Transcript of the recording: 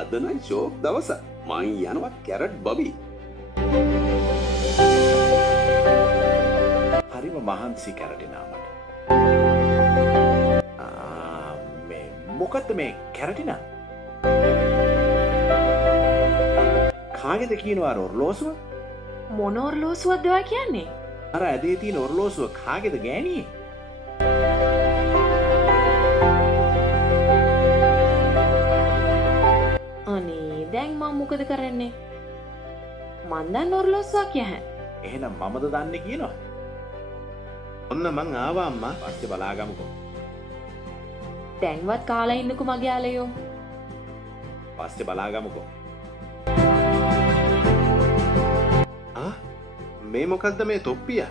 අද නම් ෂෝක් දවස. මං යනවා කැරට් බබි. හරිම මහන්සි කැරටිනා මට. මේ මොකද්ද මේ කැරටිනා? කාගේද කියනවා අර ඔර්ලෝසුව? මොන ඔර්ලෝසුවක්ද ඔයා කියන්නේ? අර ඇදේ තියෙන ඔර්ලෝසුව කාගේද ගෑණියේ? අනේ දැන් මම මොකද කරන්නේ? මන් දැන් ඔර්ලෝසුවක් යහැ. එහෙනම් මමද දන්නේ කියනවා. ඔන්න මං ආවා අම්මා. පස්සේ බලාගමුකෝ. දැන්වත් කාලා ඉන්නකෝ මගේ යාළුවෝ. පස්සේ බලාගමුකෝ. මේ මොකද්ද මේ තොප්පිය?